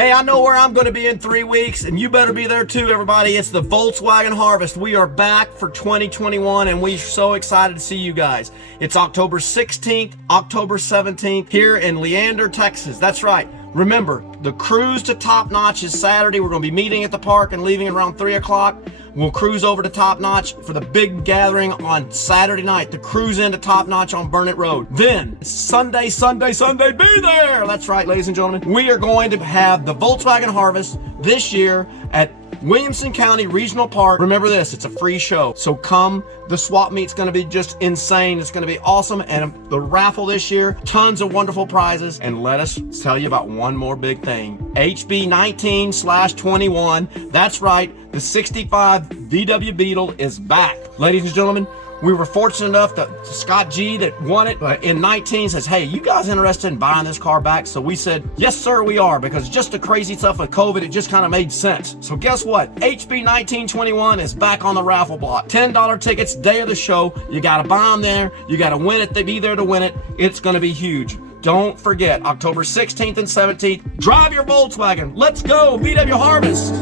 Hey, I know where I'm going to be in 3 weeks, and you better be there too, everybody. It's the Volkswagen Harvest. We are back for 2021, and we're so excited to see you guys. It's October 16th, October 17th, here in Leander, Texas. That's right. Remember, the cruise to Top Notch is Saturday. We're going to be meeting at the park and leaving around 3 o'clock. We'll cruise over to Top Notch for the big gathering on Saturday night, the cruise into Top Notch on Burnett Road. Then, Sunday, be there! That's right, ladies and gentlemen. We are going to have the Volkswagen Harvest this year at Williamson County Regional Park. Remember this, it's a free show. So come, the swap meet's gonna be just insane. It's gonna be awesome. And the raffle this year, tons of wonderful prizes. And let us tell you about one more big thing. HB 19/21. That's right, the 65 VW Beetle is back. Ladies and gentlemen, we were fortunate enough that Scott G that won it in 19 says, hey, you guys interested in buying this car back? So we said, yes, sir, we are, because just the crazy stuff with COVID, it just kind of made sense. So guess what? HB 19/21 is back on the raffle block. $10 tickets, day of the show. You got to buy them there. You got to win it. They be there to win it. It's going to be huge. Don't forget, October 16th and 17th, drive your Volkswagen. Let's go, VW Harvest.